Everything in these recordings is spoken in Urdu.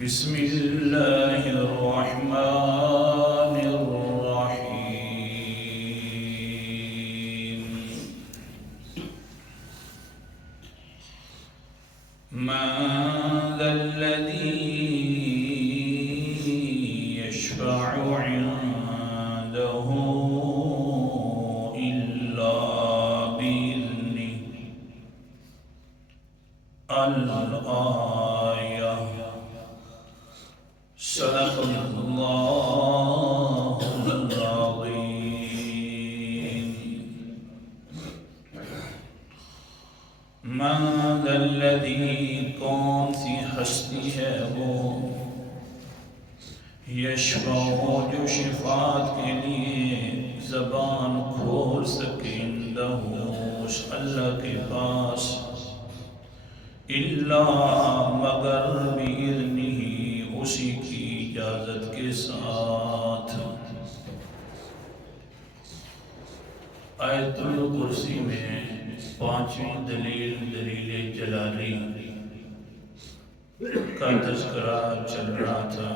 بسم اللہ الرحمن الرحیم من ذا الذی یشفع عنده إلا بإذنه الآية صدق اللہ العظیم من ذا الذی کون سی ہستی ہے وہ یشفع جو شفاعت کے لیے زبان کھول سکے عندہ اس اللہ کے پاس الا مگر بإذنہ اسی کی اجازت کے ساتھ۔ آیت الکرسی میں پانچویں دلیل جلالی کا تذکرہ چل رہا تھا۔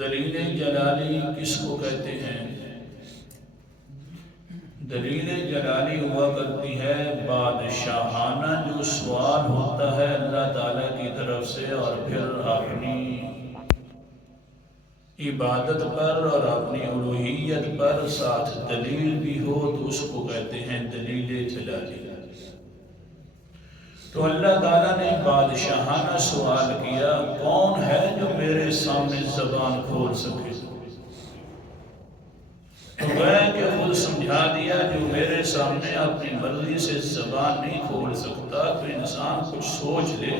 دلیل جلالی کس کو کہتے ہیں؟ دلیل جلالی ہوا کرتی ہے بادشاہانہ جو سوال ہوتا ہے اللہ تعالیٰ کی طرف سے، اور پھر اپنی عبادت پر اور اپنی الوہیت پر ساتھ دلیل بھی ہو تو اس کو کہتے ہیں دلیل جلالی۔ تو اللہ تعالیٰ نے بادشاہانہ سوال کیا، کون ہے جو میرے سامنے زبان کھول سکے؟ تو گویا کہ خود سمجھا دیا جو میرے سامنے اپنی مرضی سے زبان نہیں کھول سکتا، تو انسان کچھ سوچ لے،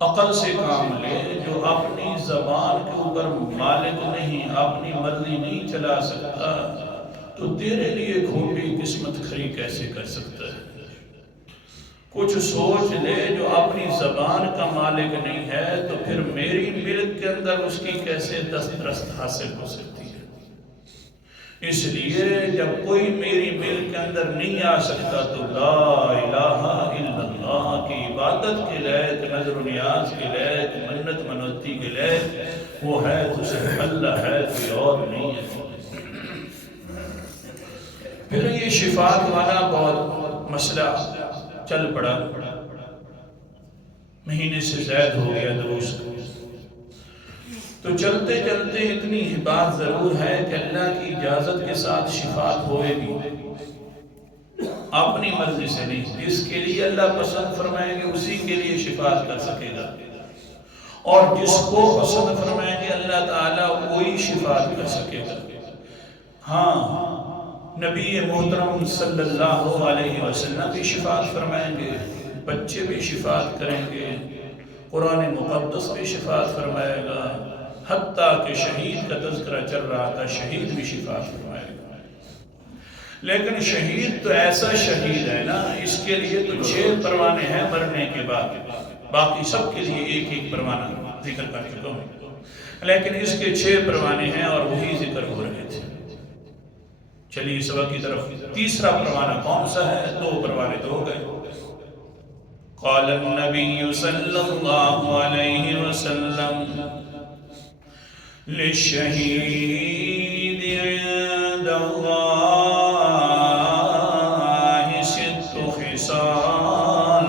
عقل سے کام لے، جو اپنی زبان کے اوپر مالک نہیں، اپنی مرضی نہیں چلا سکتا، تو تیرے لیے کھوٹی قسمت کھڑی کیسے کر سکتا ہے؟ کچھ سوچ لے، جو اپنی زبان کا مالک نہیں ہے تو پھر میری ملک کے اندر اس کی کیسے دسترست حاصل ہو سکتی ہے؟ اس لیے جب کوئی میری ملک کے اندر نہیں آ سکتا تو لا الہ الا اللہ کی عبادت کے لائق، نظر و نیاز کے لائق، منت منوتی کے لائق وہ ہے تو صرف اللہ ہے، کوئی اور نہیں ہے۔ پھر یہ شفاعت والا بہت مسئلہ چل پڑا، مہینے سے زائد ہو گیا دروس، تو چلتے چلتے اتنی بات ضرور ہے کہ اللہ کی اجازت کے ساتھ شفاعت ہوئے گی، اپنی مرضی سے نہیں، جس کے لیے اللہ پسند فرمائیں گے اسی کے لیے شفاعت کر سکے گا، اور جس کو پسند فرمائیں گے اللہ تعالیٰ وہی شفاعت کر سکے گا۔ ہاں، نبی محترم صلی اللہ علیہ وسلم بھی شفاعت فرمائیں گے، بچے بھی شفاعت کریں گے، قرآن مقدس بھی شفاعت فرمائے گا، حتیٰ کہ شہید کا تذکرہ چل رہا تھا، شہید بھی شفاعت فرمائے گا۔ لیکن شہید تو ایسا شہید ہے نا، اس کے لیے تو 6 پروانے ہیں مرنے کے بعد، باقی سب کے لیے ایک ایک پروانہ ذکر کر چکا ہوں، لیکن اس کے 6 پروانے ہیں اور وہی ذکر ہو رہے تھے۔ چلیے سبق کی طرف۔ تیسرا پروانہ کون سا ہے؟ 2 پروانے تو ہو گئے۔ قال النبی صلی اللہ علیہ وسلم للشہید عند اللہ 6 خصال،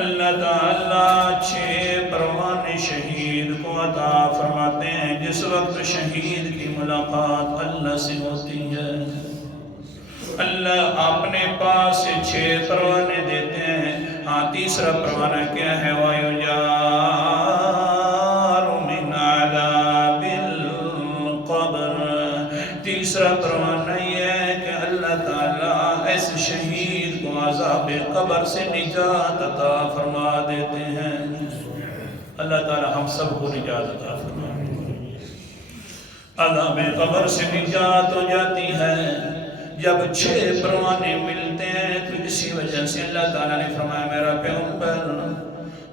اللہ تعالیٰ 6 پروانے شہید کو عطا فرماتے ہیں جس وقت شہید کی ملاقات اللہ سے ہوتی ہے۔ اللہ اپنے پاس سے 6 پروانے دیتے ہیں۔ ہاں، تیسرا پروانہ کیا ہے؟ وَيُجَارُ مِنْ عَذَابِ الْقَبْرِ، تیسرا پروانہ یہ ہے کہ اللہ تعالیٰ اس شہید کو عذاب قبر سے نجات عطا فرما دیتے ہیں۔ اللہ تعالیٰ ہم سب کو نجات عطا فرما، عذاب قبر سے نجات ہو جاتی ہے جب 6 پروانے ملتے ہیں۔ تو اسی وجہ سے اللہ تعالیٰ نے فرمایا میرا پیغمبر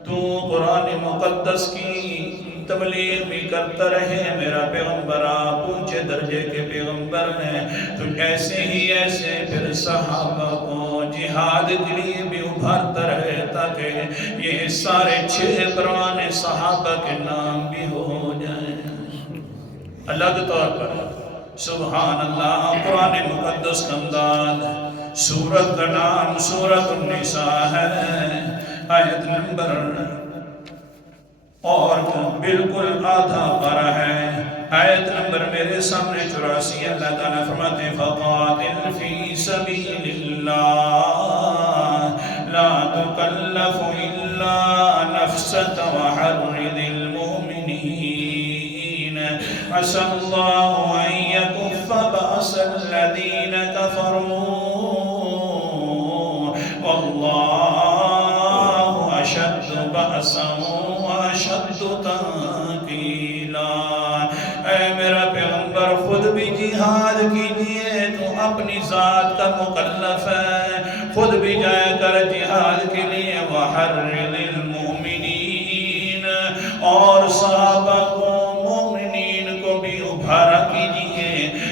تو قرآن مقدس کی تبلیغ بھی کرتا رہے، میرا پیغمبر آپ اونچے درجے کے پیغمبر ہیں، تو ایسے ہی ایسے پھر صحابہ کو جہاد کے لیے بھی ابھارتا رہے تاکہ یہ سارے 6 پرانے صحابہ کے نام بھی ہو جائیں الگ طور پر. سبحان اللہ. قرآن مقدس کا انداز. سورت کا نام سورت النساء ہے. آیت نمبر اور بالکل آدھا پارہ ہے. آیت نمبر میرے سامنے 84. اللہ تعالیٰ فرماتے ہیں فَقَاتِلْ فِي سَبِيلِ اللَّهِ لَا تُكَلَّفُ إِلَّا نَفْسَكَ وَحَرِّضِ الْمُؤْمِنِينَ عَسَى اللَّهُ أَن يَكُفَّ بَأْسَ الَّذِينَ كَفَرُوا وَاللَّهُ أَشَدُّ بَأْسًا وَأَشَدُّ تَنكِيلًا. اے میرا پیغمبر خود بھی جہاد کیجئے، تو اپنی ذات کا مکلف ہے، خود بھی جائے کر جہاد کے لیے. وَحَرِّضِ الْمُؤْمِنِينَ اور صحابہ کو مومنین کو بھی ابھارا کیجئے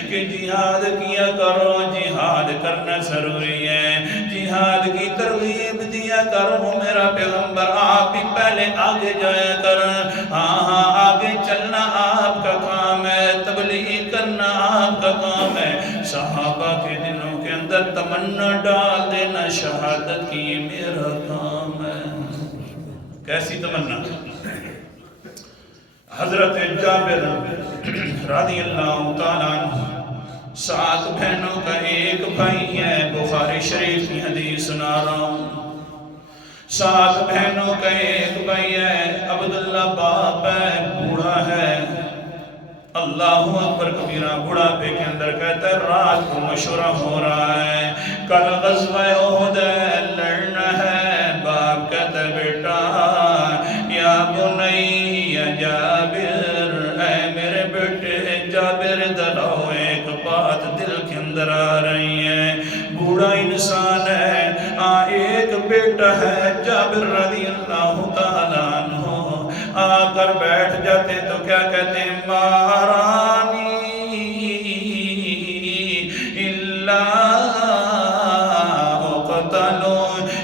کہ جہاد کیا کرو، جہاد کرنا ضروری ہے، جہاد کی ترغیب دیا کرو. میرا پیغمبر آپ بھی پہلے آگے جایا کر. ہاں آگے چلنا آپ کا کام ہے، تبلیغ کرنا آپ کا کام ہے. صحابہ کے دلوں کے اندر تمنا ڈال دینا شہادت کی میرا کام ہے. کیسی تمنا؟ حضرت جابر رضی اللہ تعالیٰ عنہ 7 بہنوں کا ایک بھائی ہے. بخاری شریف کی حدیث سنا رہا ہوں. 7 بہنوں کا ایک بھائی ہے. عبداللہ باپ ہے، بوڑھا ہے. اللہ اکبر کبیرہ. بڑھاپے کے اندر کہتا ہے رات کو مشورہ ہو رہا ہے، کل غزوہ احد ہے، لڑنا ہے. باپ کہتا ہے بیٹا یا بنی یا جابر، اے میرے بیٹے جابر دلاؤ، ایک بات دل کے اندر آ رہی ہے. بوڑھا انسان ہے، ایک بیٹا ہے جابر رضی اللہ تعالیٰ عنہ. آ کر بیٹھ جاتے تو کیا کہتے ہیں؟ مارانی الا اقتل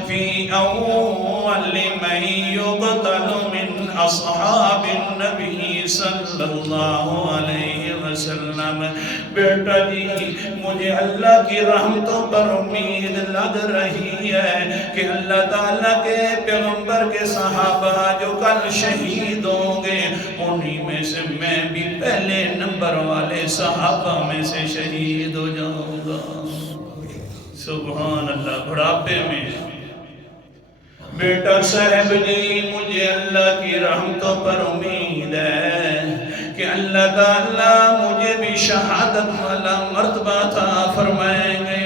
فی اول من یقتل من اصحاب النبی صلی اللہ علیہ وسلم. بیٹا جی مجھے اللہ کی رحمتوں پر امید لگ رہی ہے کہ اللہ تعالیٰ کے پیغمبر کے صحابہ جو کل شہید ہوں گے، انہی میں سے میں بھی پہلے نمبر والے صحابہ میں سے شہید ہو جاؤں گا. سبحان اللہ. بڑھاپے میں بیٹا صاحب جی مجھے اللہ کی رحمتوں پر امید ہے کہ اللہ تعالیٰ مجھے بھی شہادت والا مرتبہ عطا فرمائیں گے.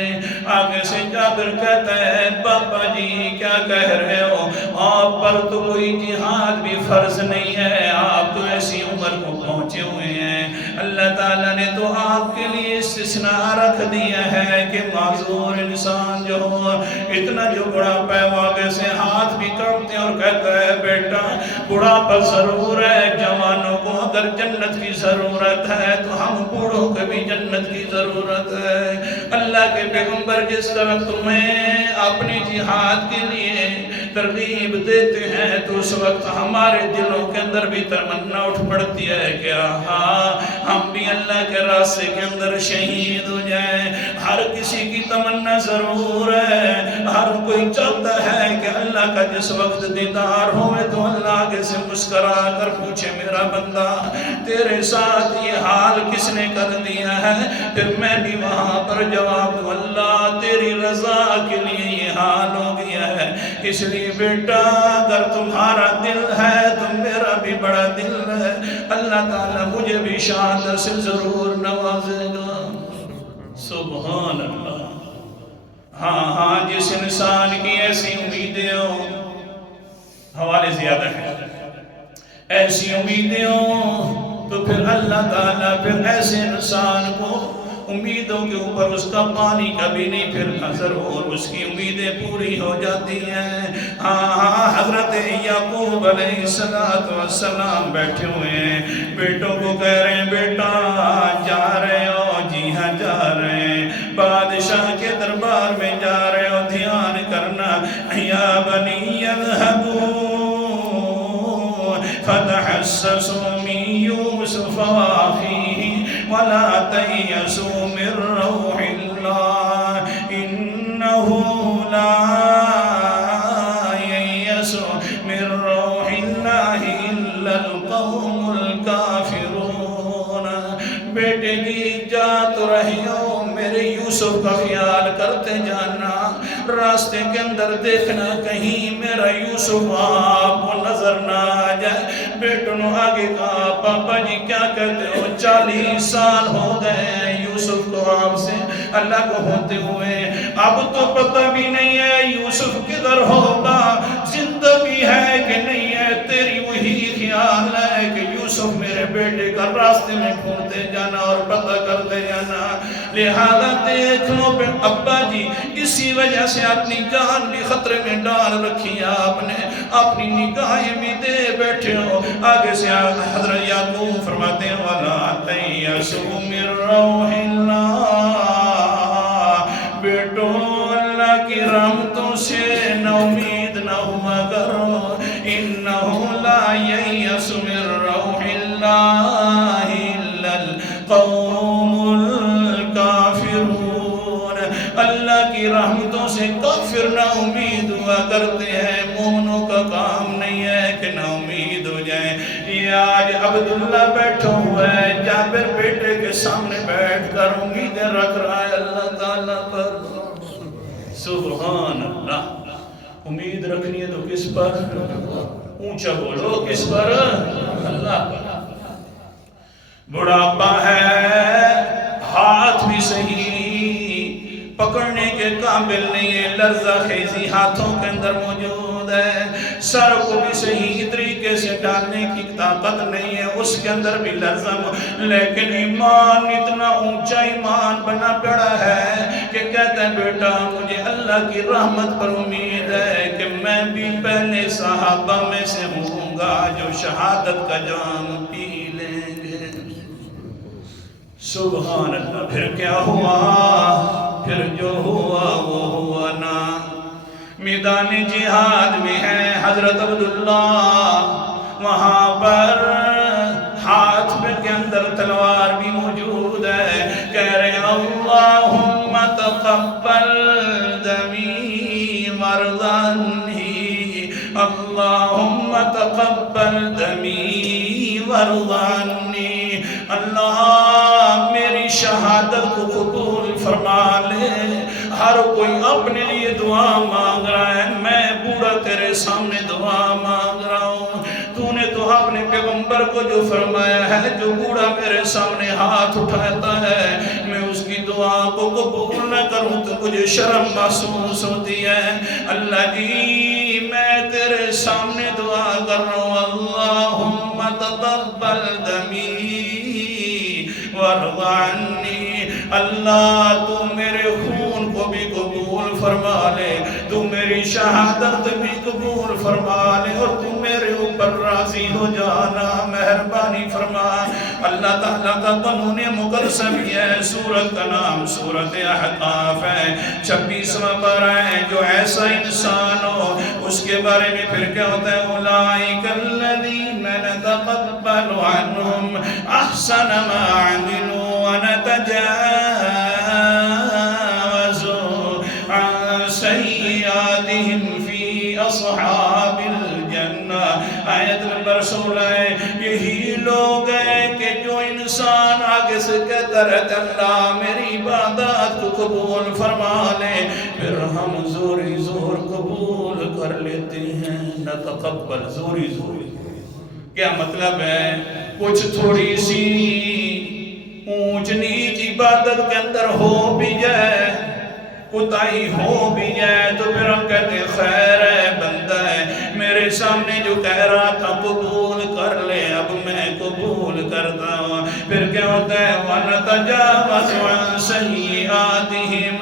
آگے سے جابر کہتا ہے پاپا جی کیا کہہ رہے ہو؟ آپ پر تو کوئی جہاد بھی فرض نہیں ہے، آپ تو ایسی عمر کو پہنچے ہوئے ہیں. اللہ تعالیٰ نے تو آپ کے لیے استثناء رکھ دیا ہے کہ معذور انسان جو ہو، اتنا جو بڑھاپا ہے وہ آگے سے ہاتھ بھی کامتے ہیں اور کہتا ہے بیٹا بڑھاپا ضرور ہے، جوانوں کو اگر جنت کی ضرورت ہے تو ہم بوڑھوں کو بھی جنت کی ضرورت ہے. اللہ کے پیغمبر جس طرح تمہیں اپنی جہاد کے لیے ترغیب دیتے ہیں تو اس وقت ہمارے دلوں کے اندر بھی تمنا اٹھ پڑتی ہے کہ ہاں ہم بھی اللہ کے راستے کے اندر شہید ہو جائیں. ہر کسی کی تمنا ضرور ہے، ہر کوئی چاہتا ہے کہ اللہ کا جس وقت دیدار ہوئے تو اللہ آگے سے مسکرا کر پوچھے میرا بندہ تیرے ساتھ یہ حال کس نے کر دیا ہے؟ پھر میں بھی وہاں پر جواب دوں اللہ تیری رضا کے لیے یہ حال ہو گیا ہے. اس لیے بیٹا اگر تمہارا دل ہے تو میرا بھی بڑا دل ہے، اللہ تعالیٰ مجھے بھی شہادت سے ضرور نوازے گا. سبحان اللہ. ہاں جس انسان کی ایسی امیدیں ہوں، حوالے زیادہ ہیں، ایسی امیدیں ہوں تو پھر اللہ تعالیٰ پھر ایسے انسان کو امیدوں کے اوپر اس کا پانی کبھی نہیں پھرنا، ضرور اس کی امیدیں پوری ہو جاتی ہیں. حضرت یعقوب علیہ السلام بیٹھے ہوئے ہیں، بیٹوں کو کہہ رہے ہیں بیٹا جا رہے ہو؟ جی ہاں جا رہے ہیں. بادشاہ کے دربار میں جا رہے ہو، دھیان کرنا یا بنی اذهبوا یوسف کا خیال کرتے جانا، راستے کے اندر دیکھنا کہیں میرا یوسف آپ کو نظر نہ آ جائے۔ بیٹوں نے آگے کہا پاپا جی کیا کہتے ہو، 40 سال ہو گئے یوسف کو آپ سے اللہ کو ہوتے ہوئے، اب تو پتہ بھی نہیں ہے یوسف کدھر ہوگا، زندہ بھی ہے کہ نہیں ہے، تیری وہی خیال ہے کہ یوسف میرے بیٹے کا راستے میں ڈھونڈتے جانا اور پتہ کرتے جانا، لہذا دیکھ لو پہ ابا جی اسی وجہ سے اپنی جان بھی خطرے میں ڈال رکھی، آپ نے اپنی نگاہیں بھی دے بیٹھے ہو۔ آگے سے حضرت یعقوب فرماتے ہیں وَلَا تَيْأَسُوا مِن رَّوْحِ اللَّهِ، بیٹو اللہ کی رحمتوں سے نا امید نہ ہوا کرو، إِنَّهُ لَا يَيْأَسُ مِن رَّوْحِ اللَّهِ إِلَّا الْقَوْمُ الْكَافِرُونَ، اللہ کی رحمتوں سے کافر نا امید ہوا کرتے ہیں، مومنوں کا کام نہیں ہے کہ نا امید ہو جائیں۔ یہ آج عبداللہ بیٹھا ہوا ہے جابر بیٹے کے سامنے بیٹھ کر امیدیں رکھ رہا ہے اللہ تعالیٰ پر۔ سبحان اللہ، امید رکھنی ہے تو کس پر؟ اونچا بولو کس پر؟ اللہ پر۔ بڑھاپا ہے، ہاتھ بھی صحیح پکڑنے کے قابل نہیں ہے، لرزہ خیزی ہاتھوں کے اندر موجود ہے، سر کو بھی صحیح طریقے سے ڈالنے کی طاقت نہیں ہے، اس کے اندر بھی لرزہ، لیکن ایمان اتنا اونچا ایمان بنا پڑا ہے کہ کہتا ہے بیٹا مجھے اللہ کی رحمت پر امید ہے کہ میں بھی پہلے صحابہ میں سے ہوں گا جو شہادت کا جام پی لیں گے۔ سبحان اللہ۔ پھر کیا ہوا؟ پھر جو ہوا وہ ہوا نا۔ میدان جہاد میں ہے حضرت عبداللہ، وہاں پر ہاتھ کے اندر تلوار بھی موجود ہے، کہہ رہے اللہم تقبل دمی وارضعنی، اللہم تقبل دمی وارضعنی، اللہ میری شہادت کو قبول فرما لے۔ ہر کوئی اپنے لیے دعا مانگ رہا ہے، میں بوڑھا تیرے سامنے دعا مانگ رہا ہوں، تو نے تو اپنے پیغمبر کو جو فرمایا ہے جو بوڑھا میرے سامنے ہاتھ اٹھاتا ہے میں اس کی دعا کو قبول نہ کروں تو مجھے شرم محسوس ہوتی ہے۔ اللہ جی میں تیرے سامنے دعا کر رہا ہوں، اللہم تقبل دمی وارض عنی، اللہ تو میرے خون کو بھی قبول فرما لے، تو میری شہادت بھی قبول فرما لے، اور تو میرے اوپر راضی ہو جانا، مہربانی فرما۔ اللہ تعالیٰ کا قانون مقدس بھی ہے، سورت کا نام سورت احقاف ہے، 26واں پارہ ہے، جو ایسا انسان ہو اس کے بارے میں پھر کیا ہوتا ہے، اولئک الذین نتقبل عنہم احسن ما عملوا ونتجاوز عن سیئاتہم فی اصحاب الجنہ۔ آیت نمبر 16 ہے، یہی لوگ ہیں کہ جو انسان آگے سے کہتا رہتا اللہ میری عبادات کو قبول فرما لے، پھر ہم زوری زور قبول کر لیتے ہیں، نتقبل زوری زوری۔ کیا مطلب ہے؟ کچھ تھوڑی سی اونچ نیچ عبادت کے اندر ہو بھی جائے، کوتاہی ہو بھی جائے تو پھر ہم کہتے ہیں خیر ہے، بندہ ہے، میرے سامنے جو کہہ رہا تھا قبول کر لے، اب میں قبول کرتا ہوں۔ پھر کیا ہوتا ہے وَنَتَجَاوَزُ عَنْ سَيِّئَاتِهِمْ،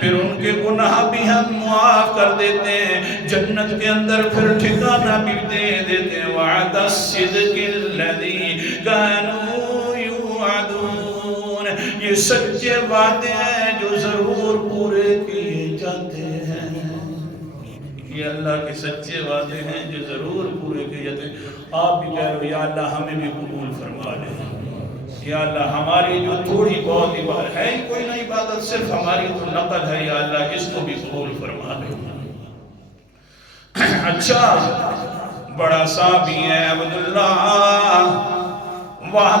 پھر ان کے گناہ بھی ہم معاف کر دیتے ہیں، جنت کے اندر پھر ٹھکانہ بھی دے دیتے ہیں۔ وَعَدَ الصِّدْقِ الَّذِي كَانُوا يُوعَدُونَ، یہ سچے وعدے ہیں جو ضرور پورے کیے جاتے ہیں، یہ اللہ کے سچے وعدے ہیں جو ضرور پورے کیے جاتے ہیں۔ آپ بھی کہہ رہے ہو یا اللہ ہمیں بھی قبول فرما لے، یا اللہ ہماری جو تھوڑی بہت عبادت ہے کوئی نہ عبادت صرف ہماری تو نقل ہے، یا اللہ اس کو بھی قبول فرما لے۔ اچھا بڑا صحابی ہے عبداللہ، وہاں